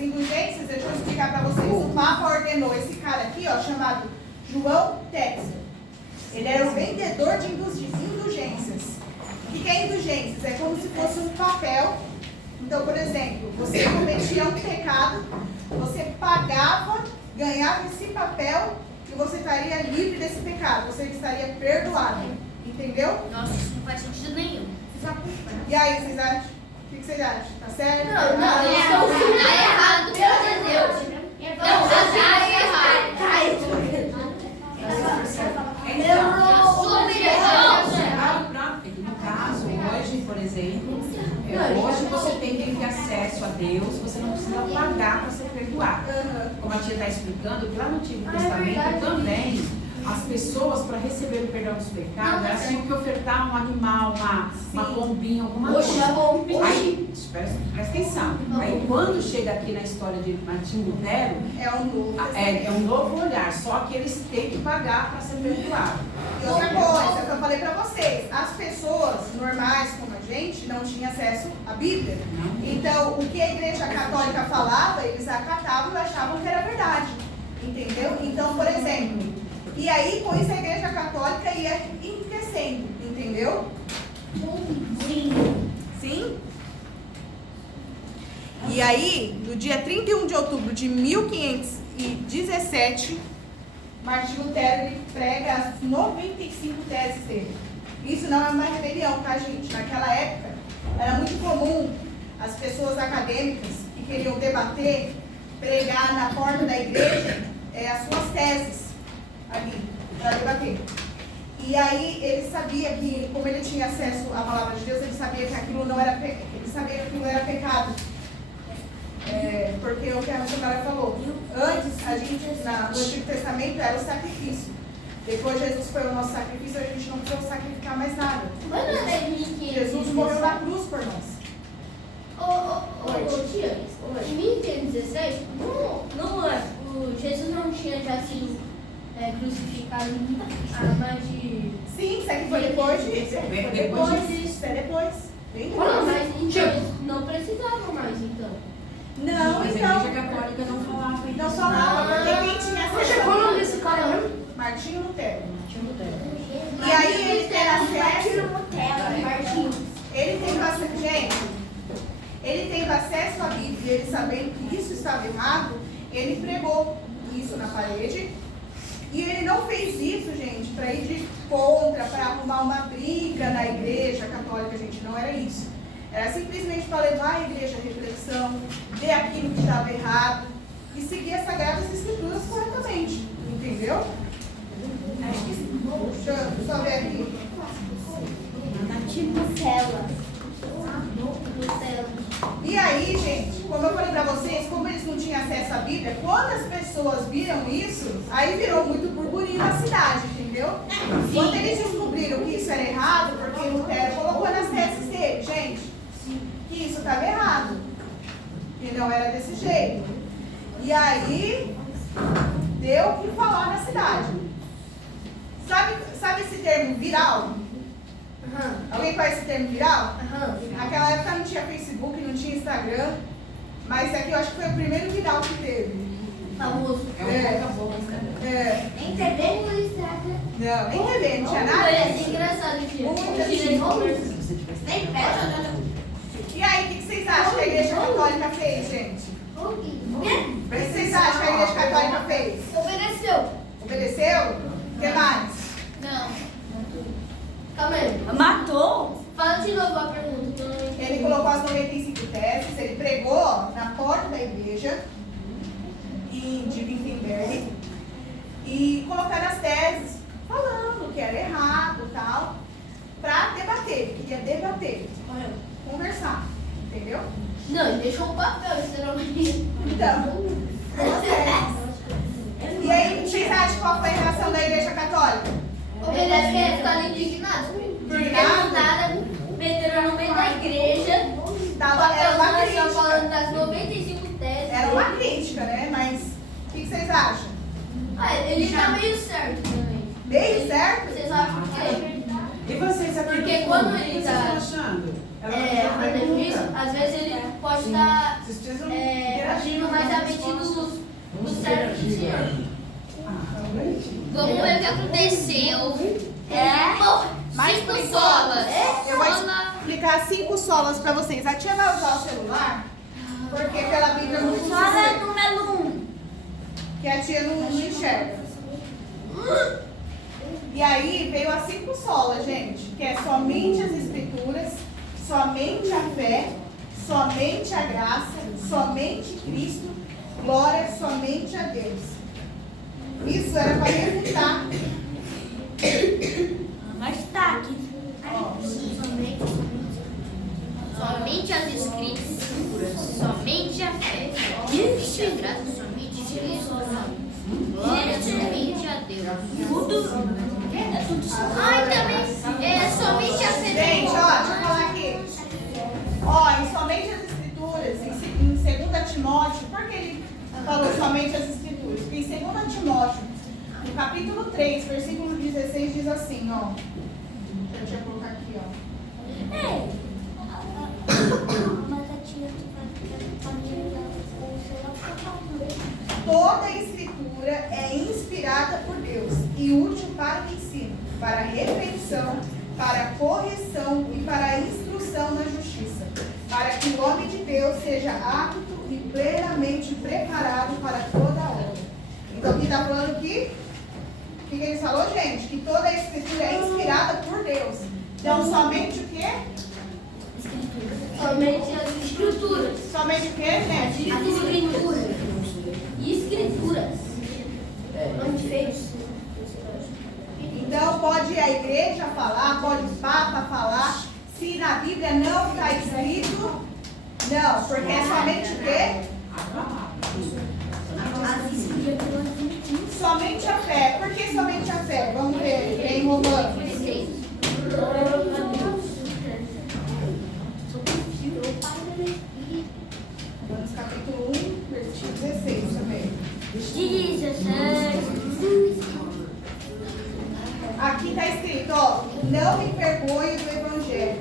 As indulgências, deixa eu explicar para vocês. O Papa ordenou esse cara aqui, ó, chamado João Texer. Ele era um vendedor de indulgências. O que é indulgências? É como se fosse um papel. Então, por exemplo, você cometia um pecado, você pagava, ganhava esse papel e você estaria livre desse pecado, você estaria perdoado. Entendeu? Nossa, isso não faz sentido nenhum. E aí, vocês acham? O que vocês acham? Tá certo? Não, tá errado, pelo amor de Deus. Não, tá errado. No caso, hoje, por exemplo, hoje você tem acesso a Deus, você não precisa pagar para ser perdoado. Como a tia está explicando, que lá no Antigo Testamento também, as pessoas, para receber o perdão dos pecados, elas tinham que ofertar um animal, uma pombinha, alguma coisa. Aí, presta atenção. Aí, quando chega aqui na história de Martinho Lutero, é um novo olhar, só que eles têm que pagar para ser perdoado. E outra coisa que eu falei para vocês, as pessoas normais como a gente não tinham acesso à Bíblia. Então, o que a Igreja Católica falava, eles acatavam e achavam que era verdade. Entendeu? Então, por exemplo, e aí com isso a Igreja Católica ia enriquecendo. Entendeu? Sim? E aí, no dia 31 de outubro de 1517, Martinho Lutero ele prega as 95 teses dele. Isso não é uma rebelião, tá, gente? Naquela época, era muito comum as pessoas acadêmicas que queriam debater, pregar na porta da igreja as suas teses ali, para debater. E aí, ele sabia que, como ele tinha acesso à palavra de Deus, ele sabia que aquilo não era, ele sabia que aquilo era pecado. Porque o que a missionária falou, antes a gente, no Antigo Testamento, era o sacrifício. Depois Jesus foi o nosso sacrifício, a gente não precisou sacrificar mais nada. Jesus morreu na cruz por nós. Tia, em 1516, Jesus não tinha já sido crucificado há mais de... Sim, isso aqui foi depois disso. Depois disso, depois. Bem depois. Mas então, não precisavam mais, então. Não, Mas então. a Igreja Católica não falava isso. Não falava, porque quem tinha acesso. Qual é o nome desse cara mesmo? Martinho Lutero. E E aí ele tem acesso. Ele tem acesso. Gente, ele teve acesso à Bíblia, ele sabendo que isso estava errado, ele pregou isso na parede. E ele não fez isso, gente, para ir de contra, para arrumar uma briga na Igreja Católica, gente, não era isso. Era simplesmente para levar a igreja à reflexão, ver aquilo que estava errado e seguir as Sagradas Escrituras corretamente. Entendeu? Deixa eu só ver aqui. E aí, gente, como eu falei para vocês, como eles não tinham acesso à Bíblia, quando as pessoas viram isso, aí virou muito burburinho na cidade, entendeu? Quando eles descobriram que isso era errado, porque Lutero colocou nas teses dele, gente, que isso estava errado, que não era desse jeito. E aí, deu o que falar na cidade. Sabe esse termo viral? Alguém conhece esse termo viral? Naquela época não tinha Facebook, não tinha Instagram, mas esse aqui eu acho que foi o primeiro viral que teve. Famoso. Nem TV, nem Instagram. Não, nem TV, não tinha nada. É engraçado, tia. Nem pede. E aí, o que vocês acham que a Igreja Católica fez, gente? O que vocês acham que a Igreja Católica fez? Obedeceu. Obedeceu? O que mais? Não. Calma aí. Matou? Fala de novo a pergunta. Ele colocou as 95 teses, ele pregou na porta da igreja, de Wittenberg, e colocaram as teses falando que era errado e tal, para debater, ele queria debater, conversar, entendeu? Não, ele deixou o papel, literalmente. Então, as teses. E aí, vocês acham qual foi a reação da Igreja Católica? Obedece que eles ficaram indignados. Porque do nada meteram no meio da igreja. Era uma crítica. Falando das 95 teses. Era uma crítica, né? Mas o que vocês acham? Ele tá meio certo também. Meio certo? Vocês acham que é? E vocês aqui? Porque quando ele o que tá- vocês estão achando? Ela fez uma Às vezes pergunta. ele pode estar Vocês precisam interagir agindo mais a mente do servo de Deus. Vamos ver o que aconteceu. Mas 5 por enquanto, solas. eu vou explicar 5 solas para vocês. A tia vai usar o celular, porque pela Bíblia não funciona. número 1. Que a tia não enxerga. E aí veio as 5 solas, gente, que é somente as escrituras, somente a fé, somente a graça, somente Cristo, glória somente a Deus. Isso era para refutar. Mas tá aqui. Somente as escrituras, somente a fé, somente a graça, somente Cristo, glória somente a Deus. Tudo. Ai, também é somente a fé. Gente, ó, deixa eu falar aqui. Ó, em somente as escrituras, em 2 Timóteo, por que ele falou somente as escrituras? Porque em 2 Timóteo, no capítulo 3, versículo 16, diz assim, ó. Deixa eu colocar aqui, ó. Mas a tia Toda a escritura é inspirada por Deus e útil para o ensino, para a repreensão, para a correção e para a instrução na justiça, para que o homem de Deus seja apto e plenamente preparado para toda a obra. Então, aqui está falando que, o que ele falou, gente? Que toda a escritura é inspirada por Deus. Então, somente o quê? Somente as escrituras. Somente o quê, gente? As escrituras. Escrituras. Onde fez? Então, pode a igreja falar, pode o Papa falar, se na Bíblia não está escrito, não, porque é somente o quê? As escrituras. Somente a fé. Por que somente a fé? Vamos ver em Romanos. Romanos capítulo 1, versículo 16 também. 16. Aqui está escrito, ó, não me envergonhe do Evangelho,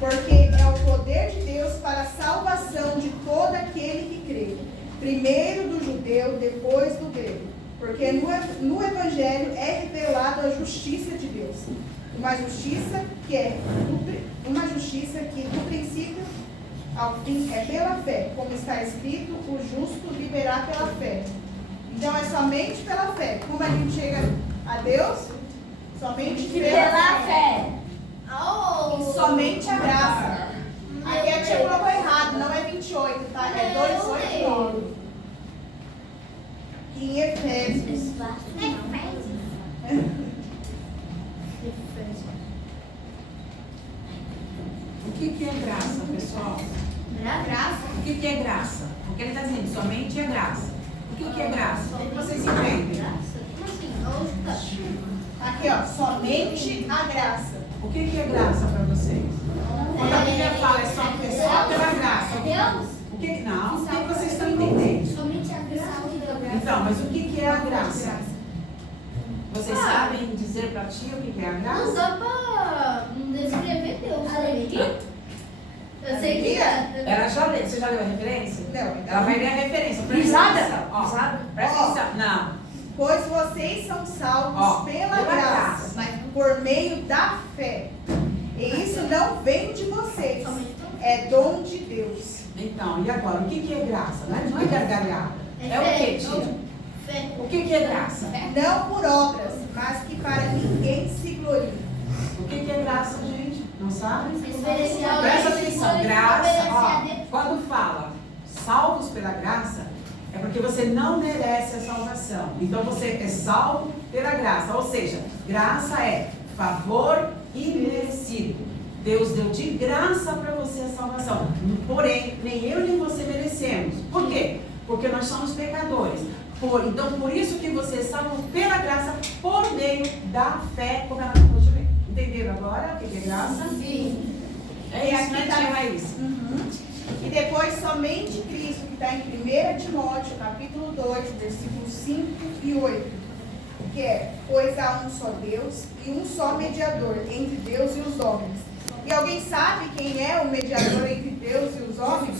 porque é o poder de Deus para a salvação de todo aquele que crê. Primeiro do judeu, depois do grego. Porque no Evangelho é revelado a justiça de Deus. Uma justiça que do princípio ao fim é pela fé. Como está escrito, o justo viverá pela fé. Então é somente pela fé. Como a gente chega a Deus? Somente pela fé. E somente a graça. Aqui a tia colocou errado, não é 28, tá? É 2:8. E em Efésios. O que é graça, pessoal? Graça. O que é graça? Porque ele está dizendo somente é graça. O que é graça? O que vocês entendem? Aqui, ó, somente a graça. O que é graça para vocês? Quando a Bíblia fala é só pela graça. O que, não, o que vocês estão entendendo? Somente a graça de Deus. Então, mas o que é a graça? Vocês sabem dizer para ti o que é a Não graça? dá pra descrever Deus. Alegria? Eu sei que é. Ela já leu. Você já leu a referência? Não. Ela vai ler a referência. Presta atenção. Ó, presta atenção. Não. Pois vocês são salvos Ó, pela graça, mas por meio da fé. E isso não vem de vocês, é dom de Deus. Então, e agora? O que é graça? Não é gargalhada. É o que, tia? Fé. O que é graça? Não por obras, mas que para ninguém se glorie. O que é graça, gente? Não sabe? Especial. Presta atenção. Graça, Obedecer a ó, Deus. quando fala salvos pela graça, é porque você não merece a salvação. Então você é salvo pela graça. Ou seja, graça é favor imerecido. Deus deu de graça para você a salvação. Porém, nem eu nem você merecemos. Por quê? Porque nós somos pecadores. Então, por isso que você é salvo pela graça, por meio da fé, como ela acabou de ver. Entenderam agora o que é graça? Sim. É isso, né, tia Raíssa? E depois somente Cristo, que está em 1 Timóteo, capítulo 2, versículos 5 e 8. Que é, pois há um só Deus e um só mediador entre Deus e os homens. E alguém sabe quem é o mediador entre Deus e os homens?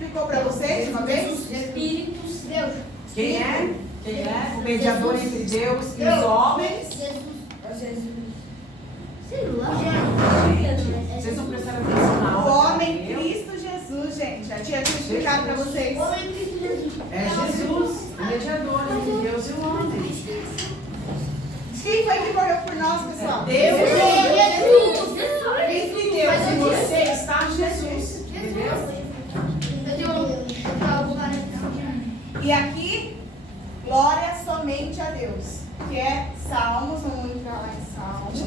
explicou para vocês uma vez? Espíritos, Deus. Quem é? Quem é? O mediador entre Deus e os homens. Sei lá. Gente, vocês não prestaram atenção na O aula. homem entendeu? Cristo Jesus, gente. A tia tinha explicado para vocês. Homem Cristo Jesus. É Jesus, o mediador entre Deus e o homem. Quem foi que morreu por nós, pessoal? Deus. Jesus. Entre Deus e você está Jesus. Entendeu? E aqui, glória somente a Deus. Que é Salmos, vamos entrar lá em Salmos.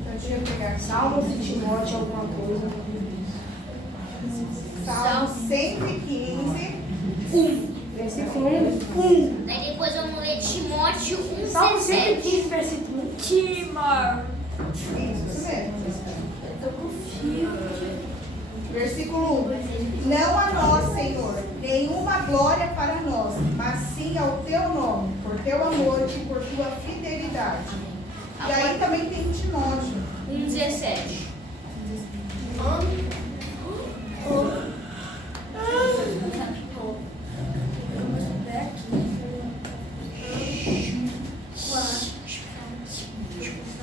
Então, deixa eu pegar Salmos e Timóteo, alguma coisa. Salmos 115, Versículo 1. Daí depois vamos ler Timóteo Salmo 1,17. 115, versículo 1. Timor. Isso mesmo. Eu tô com fio. Versículo 1. Não a nós, Senhor, nenhuma glória para nós, mas sim ao teu nome, por teu amor e por tua fidelidade. E aí também tem o Timóteo. 1,17.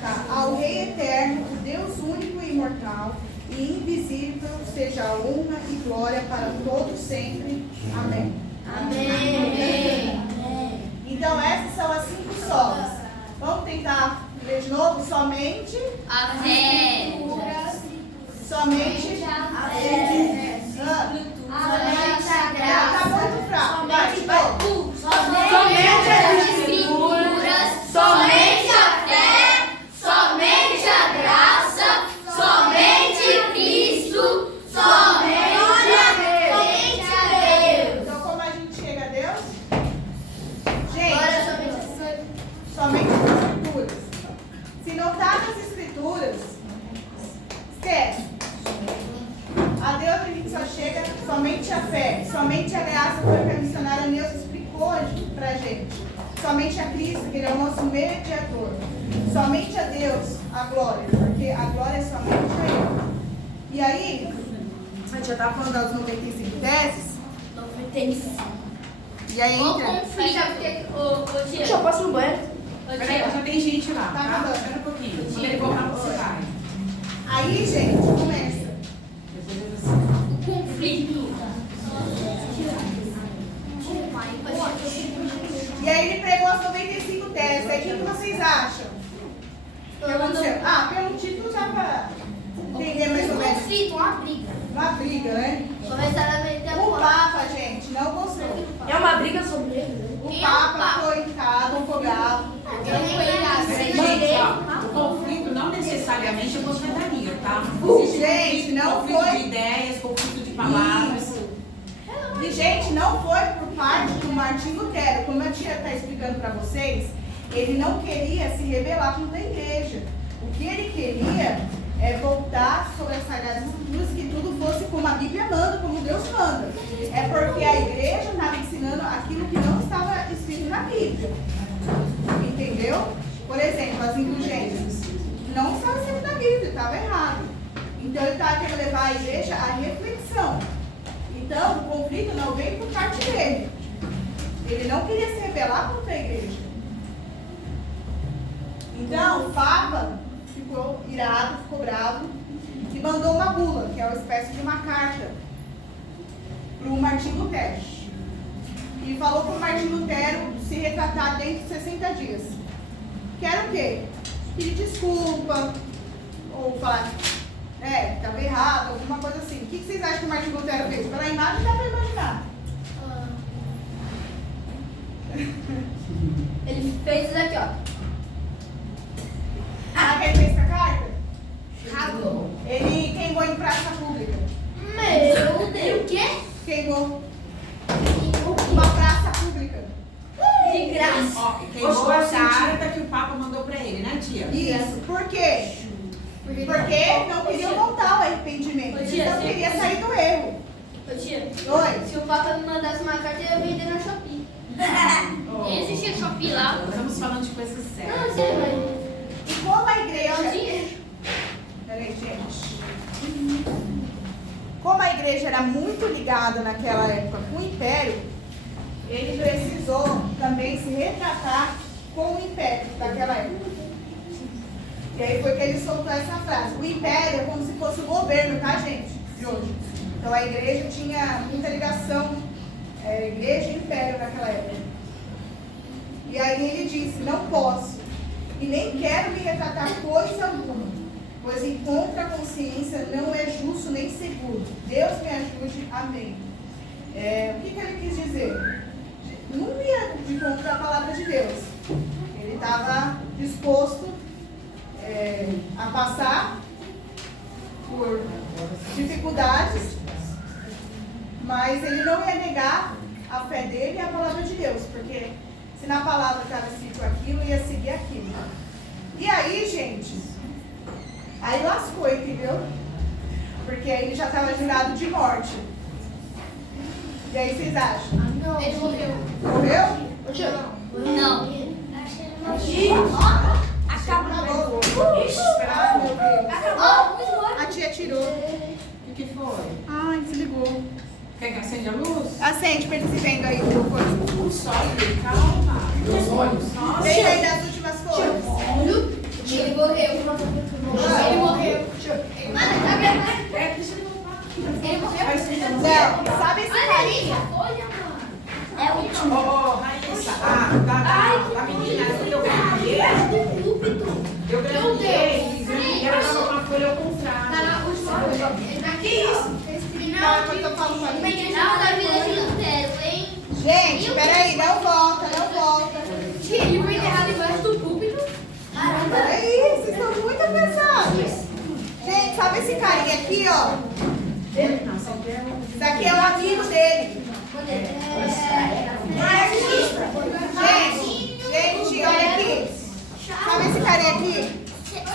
Tá. Ao Rei eterno, o Deus único e imortal e invisível, seja a honra e glória para todos sempre. Amém. Amém. Então essas são as 5 solas. Vamos tentar ler de novo? Somente. A fé. Somente. A fé. Somente a graça. Tá muito fraco. Vai, de novo. Somente as escrituras. Somente a fé. Somente a graça. Somente Cristo. Somente a Deus. Então como a gente chega a Deus? Agora Gente, somente as escrituras. Se não está nas escrituras, esquece. A Deus a gente só chega somente a fé, somente a graça, foi o que a missionária Neuza explicou hoje pra gente. Somente a Cristo, que Ele é o nosso mediador. Somente a Deus a glória, porque a glória é somente a Ele. E aí, a gente já estava falando das 95 teses, e aí O entra. conflito. Deixa eu passo no banheiro. Peraí, já tem gente lá, Tá tá? acabando. Espera um pouquinho. Quando ele voltar, você vai. Aí, gente, começa. O conflito. E aí ele pregou as 95 teses. Aí o que vocês acham? O que aconteceu? Ah, pelo título já para entender mais ou menos. Conflito, uma briga. Uma briga, né? Começaram a meter a O porra. Papa, gente, não gostou. É uma briga sobre ele. O Quem é o Papa Papa? foi irritado, afogado. Ele foi irado. Peraí, gente, ó. O conflito não necessariamente é conflitaria, tá? Gente, não conflito foi. de ideias, conflito de palavras. Isso. E, gente, não foi por parte do Martim Lutero. Como a tia está explicando para vocês, ele não queria se rebelar contra a igreja. O que ele queria é voltar sobre as Sagradas Escrituras, que tudo fosse como a Bíblia manda, como Deus manda. É porque a igreja estava ensinando aquilo que não estava escrito na Bíblia. Entendeu? Por exemplo, as indulgências. Não estava escrito na Bíblia, estava errado. Então ele estava querendo levar a igreja à reflexão. Então o conflito não veio por parte dele. Ele não queria se rebelar contra a igreja. Então o Papa ficou irado, ficou bravo e mandou uma bula, que é uma espécie de uma carta, para o Martim Lutero. E falou para o Martim Lutero se retratar dentro de 60 dias. Que era o quê? Pedir desculpa, ou falar, estava errado, alguma coisa assim. O que vocês acham que o Martim Lutero fez? Pela imagem dá para imaginar. Ele fez isso aqui, ó. Ah, que ele fez com a carta? Cagou. Ele queimou em praça pública. Meu Deus. O quê? Queimou uma praça pública. De graça. Ó, queimou a carta que o Papa mandou pra ele, né, tia? Isso. Por quê? Porque não queriam voltar ao arrependimento. Eles não queriam sair do erro. Ô tia, Oi? se o Papa me mandasse uma carta, eu ia vender na Shopee. Nem existia Shopee lá. Estamos falando de coisas Não, sérias. sei, mas... E como a igreja... É o dinheiro. É Peraí, gente. Como a igreja era muito ligada naquela época com o império, ele precisou também se retratar com o império daquela época. E aí foi que ele soltou essa frase. O império é como se fosse o governo, tá, gente? De hoje. Então a igreja tinha muita ligação, igreja e império naquela época. E aí ele disse, não posso e nem quero me retratar coisa alguma, pois encontro a consciência não é justo nem seguro. Deus me ajude, amém. O que ele quis dizer? Não ia de contra a palavra de Deus. Ele estava disposto a passar por dificuldades, mas ele não ia negar a fé dele e a palavra de Deus, porque se na palavra estava escrito aquilo, ia seguir aquilo. E aí, gente, aí lascou, entendeu? Porque aí ele já estava jurado de morte. E aí vocês acham? Não. Ele morreu. Morreu? Não. Acabou. Esperar, Meu Deus. Acabou. A tia tirou. O que foi? Ai, desligou. Quer que acende a luz? Acende pra eles se vendo aí o coisa. O sol, calma. Meus olhos. Nossa. Vem aí das últimas folhas. Ele morreu. Ele morreu. Mano, tá vendo? Deixa ele voltar aqui. Ele morreu. Não, sabe esse carinha? Olha, mano. É o último. Ô, Raíssa, da menina que eu ganhei. Eu ganhei. Ela tava com a folha ao contrário. Tá na última coisa. Que isso? Não, depois eu falo com a Uma gente. igreja da Vila de Lutero, hein? Gente, peraí, não volta, não volta. Ele foi enterrado embaixo do púlpito. Caramba. Peraí, vocês estão muito pesados. Gente, sabe esse carinha aqui, ó? Esse aqui é um amigo dele. Gente, olha aqui. Sabe esse carinha aqui?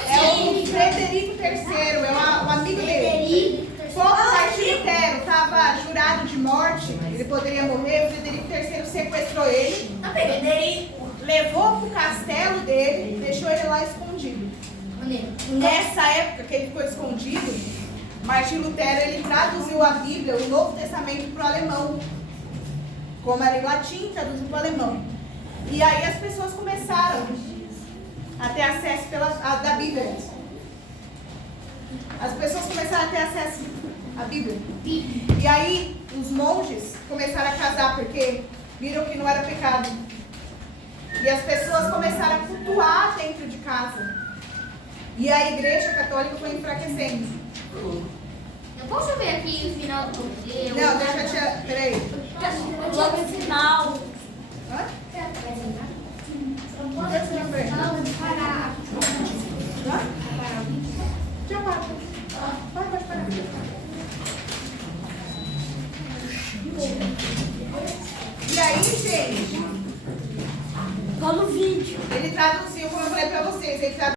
É o Frederico III, é um amigo dele. Como Martinho Lutero estava jurado de morte, ele poderia morrer, o Frederico III sequestrou ele, levou para o castelo dele, deixou ele lá escondido. Nessa época que ele ficou escondido, Martinho Lutero ele traduziu a Bíblia, o Novo Testamento, para o alemão. Como era em latim, traduziu para o alemão. E aí as pessoas começaram a ter acesso da Bíblia. As pessoas começaram a ter acesso à Bíblia. E aí os monges começaram a casar porque viram que não era pecado. E as pessoas começaram a cultuar dentro de casa. E a igreja católica foi enfraquecendo. Eu posso ver aqui o final do conteúdo? Não, deixa eu tirar. Peraí. Logo no final. Hã? Já para. Pode parar. E aí, gente, Só no vídeo. ele traduziu, como eu falei pra vocês, ele traduziu